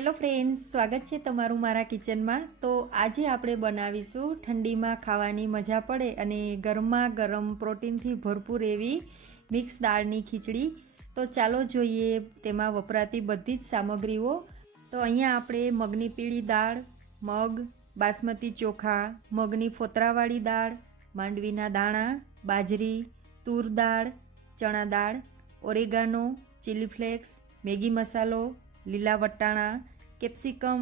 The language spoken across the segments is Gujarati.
હેલો ફ્રેન્ડ્સ, સ્વાગત છે તમારું મારા કિચનમાં। તો આજે આપણે બનાવીશું ઠંડીમાં ખાવાની મજા પડે અને ગરમા ગરમ પ્રોટીનથી ભરપૂર એવી મિક્સ દાળની ખીચડી। તો ચાલો જોઈએ તેમાં વપરાતી બધી જ સામગ્રીઓ। તો અહીંયા આપણે મગની પીળી દાળ, મગ, બાસમતી ચોખા, મગની ફોતરાવાળી દાળ, માંડવીના દાણા, બાજરી, તુર દાળ, ચણા દાળ, ઓરેગાનો, ચીલી ફ્લેક્સ, મેગી મસાલો, લીલા વટાણા, કેપ્સિકમ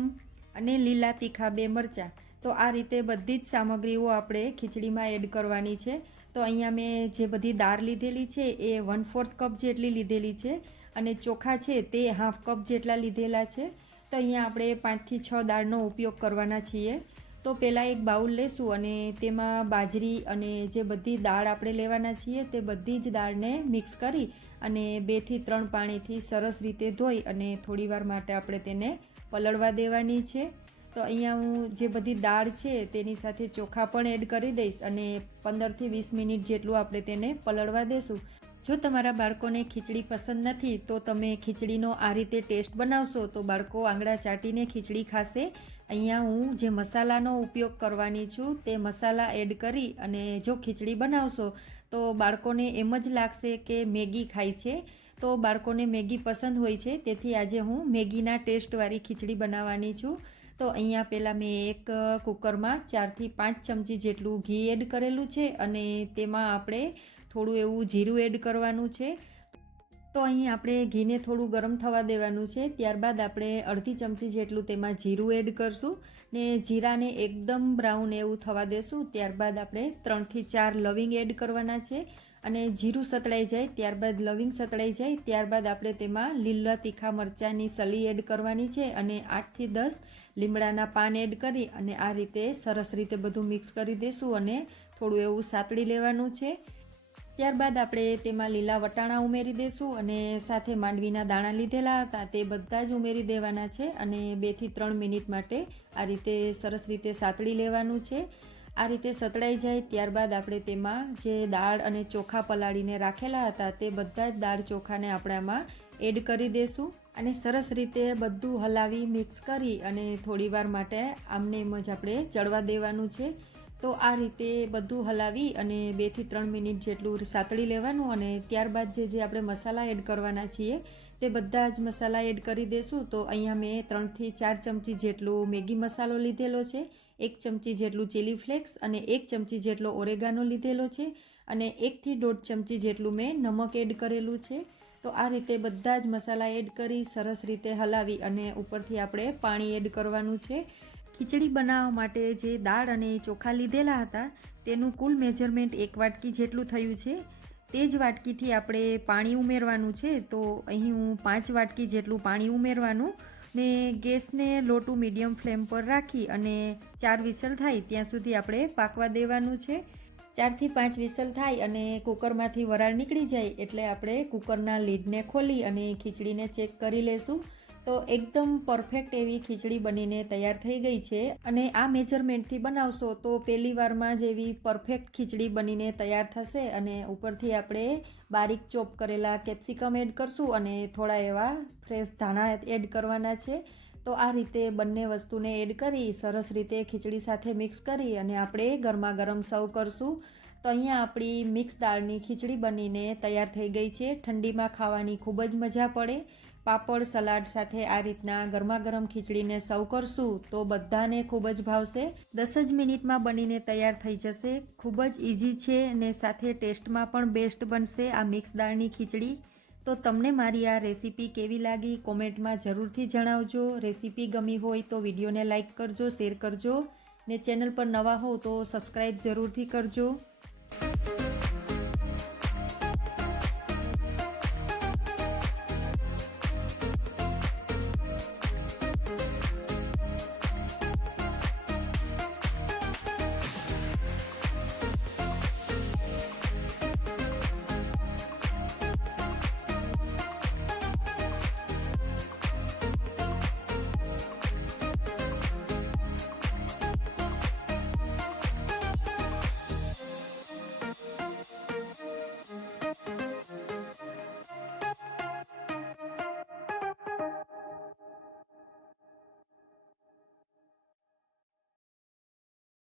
અને લીલા તીખા 2 મરચાં। તો આ રીતે બધી જ સામગ્રીઓ આપણે ખીચડીમાં એડ કરવાની છે। તો અહીંયા મેં જે બધી દાળ લીધેલી છે એ 1/4 કપ જેટલી લીધેલી છે અને ચોખા છે તે હાફ કપ જેટલા લીધેલા છે। તો અહીંયા આપણે 5 થી 6 દાળનો ઉપયોગ કરવાના છીએ। તો પહેલાં એક બાઉલ લેશું અને તેમાં બાજરી અને જે બધી દાળ આપણે લેવાના છીએ તે બધી જ દાળને મિક્સ કરી અને 2 થી 3 પાણીથી સરસ રીતે ધોઈ અને થોડીવાર માટે આપણે તેને પલળવા દેવાની છે। તો અહીંયા હું જે બધી દાળ છે તેની સાથે ચોખા પણ એડ કરી દઈશ અને 15 થી 20 મિનિટ જેટલું આપણે તેને પલળવા દેશું। જો તમારા બાળકોને ખીચડી પસંદ નથી તો તમે ખીચડીનો આ રીતે ટેસ્ટ બનાવશો તો બાળકો આંગળા ચાટીને ખીચડી ખાશે। અહીંયા હું જે મસાલાનો ઉપયોગ કરવાની છું તે મસાલા એડ કરી અને જો ખીચડી બનાવશો તો બાળકોને એમ જ લાગશે કે મેગી ખાય છે। તો બાળકોને મેગી પસંદ હોય છે, તેથી આજે હું મેગીના ટેસ્ટવાળી ખીચડી બનાવવાની છું। તો અહીંયા પહેલાં મેં એક કુકરમાં 4 થી 5 ચમચી જેટલું ઘી એડ કરેલું છે અને તેમાં આપણે થોડું એવું જીરું એડ કરવાનું છે। તો અહીં આપણે ઘીને થોડું ગરમ થવા દેવાનું છે। ત્યારબાદ આપણે અડધી ચમચી જેટલું તેમાં જીરું એડ કરશું ને જીરાને એકદમ બ્રાઉન એવું થવા દેશું। ત્યારબાદ આપણે 3 થી 4 લવિંગ એડ કરવાના છે અને જીરું સતળાઈ જાય ત્યારબાદ લવિંગ સતળાઈ જાય ત્યારબાદ આપણે તેમાં લીલા તીખા મરચાંની સળી એડ કરવાની છે અને 8 થી 10 લીમડાના પાન એડ કરી અને આ રીતે સરસ રીતે બધું મિક્સ કરી દેશું અને થોડું એવું સાતળી લેવાનું છે। ત્યારબાદ આપણે તેમાં લીલા વટાણા ઉમેરી દેશું અને સાથે માંડવીના દાણા લીધેલા હતા તે બધા જ ઉમેરી દેવાના છે અને 2 થી 3 મિનિટ માટે આ રીતે સરસ રીતે સાતળી લેવાનું છે। આ રીતે સતળાઈ જાય ત્યારબાદ આપણે તેમાં જે દાળ અને ચોખા પલાળીને રાખેલા હતા તે બધા જ દાળ ચોખાને આપણે આમાં એડ કરી દેશું અને સરસ રીતે બધું હલાવી મિક્સ કરી અને થોડીવાર માટે આમને એમ જ આપણે ચડવા દેવાનું છે। તો આ રીતે બધું હલાવી અને 2 થી 3 મિનિટ જેટલું સાતળી લેવાનું અને ત્યારબાદ જે આપણે મસાલા એડ કરવાના છીએ તે બધા જ મસાલા એડ કરી દેશું। તો અહીંયા મેં 3 થી 4 ચમચી જેટલું મેગી મસાલો લીધેલો છે, 1 ચમચી જેટલું ચીલી ફ્લેક્સ અને 1 ચમચી જેટલો ઓરેગાનો લીધેલો છે અને 1 થી 1.5 ચમચી જેટલું મેં નમક એડ કરેલું છે। તો આ રીતે બધા જ મસાલા એડ કરી સરસ રીતે હલાવી અને ઉપરથી આપણે પાણી એડ કરવાનું છે। ખીચડી બનાવવા માટે જે દાળ અને ચોખા લીધેલા હતા તેનું કુલ મેજરમેન્ટ 1 વાટકી જેટલું થયું છે। તે જ વાટકીથી આપણે પાણી ઉમેરવાનું છે। તો અહીં હું 5 વાટકી જેટલું પાણી ઉમેરવાનું ને ગેસને લો ટુ મીડિયમ ફ્લેમ પર રાખી અને 4 વિસલ થાય ત્યાં સુધી આપણે પાકવા દેવાનું છે। 4 થી 5 વિસલ થાય અને કુકરમાંથી વરાળ નીકળી જાય એટલે આપણે કુકરના લીડને ખોલી અને ખીચડીને ચેક કરી લેશું। તો એકદમ પરફેક્ટ એવી ખીચડી બનીને તૈયાર થઈ ગઈ છે અને આ મેજરમેન્ટથી બનાવશો તો પહેલી વારમાં જ એવી પરફેક્ટ ખીચડી બનીને તૈયાર થશે અને ઉપરથી આપણે બારીક ચોપ કરેલા કેપ્સિકમ એડ કરશું અને થોડા એવા ફ્રેશ ધાણા એડ કરવાના છે। તો આ રીતે બંને વસ્તુને એડ કરી સરસ રીતે ખીચડી સાથે મિક્સ કરી અને આપણે ગરમા ગરમ સર્વ કરશું। તો અહીંયા આપણી મિક્સ દાળની ખીચડી બનીને તૈયાર થઈ ગઈ છે। ઠંડીમાં ખાવાની ખૂબ જ મજા પડે। પાપડ સલાડ સાથે આ રીતના ગરમા ગરમ ખીચડીને સર્વ કરશું તો બધાને ખૂબ જ ભાવશે। 10 જ મિનિટમાં બનીને તૈયાર થઈ જશે। ખૂબ જ ઇઝી છે અને સાથે ટેસ્ટમાં પણ બેસ્ટ બનશે આ મિક્સ દાળની ખીચડી। તો તમને મારી આ રેસીપી કેવી લાગી કોમેન્ટમાં જરૂરથી જણાવજો। રેસીપી ગમી હોય તો વિડીયોને લાઇક કરજો, શેર કરજો ને ચેનલ પર નવા હો તો સબસ્ક્રાઈબ જરૂરથી કરજો।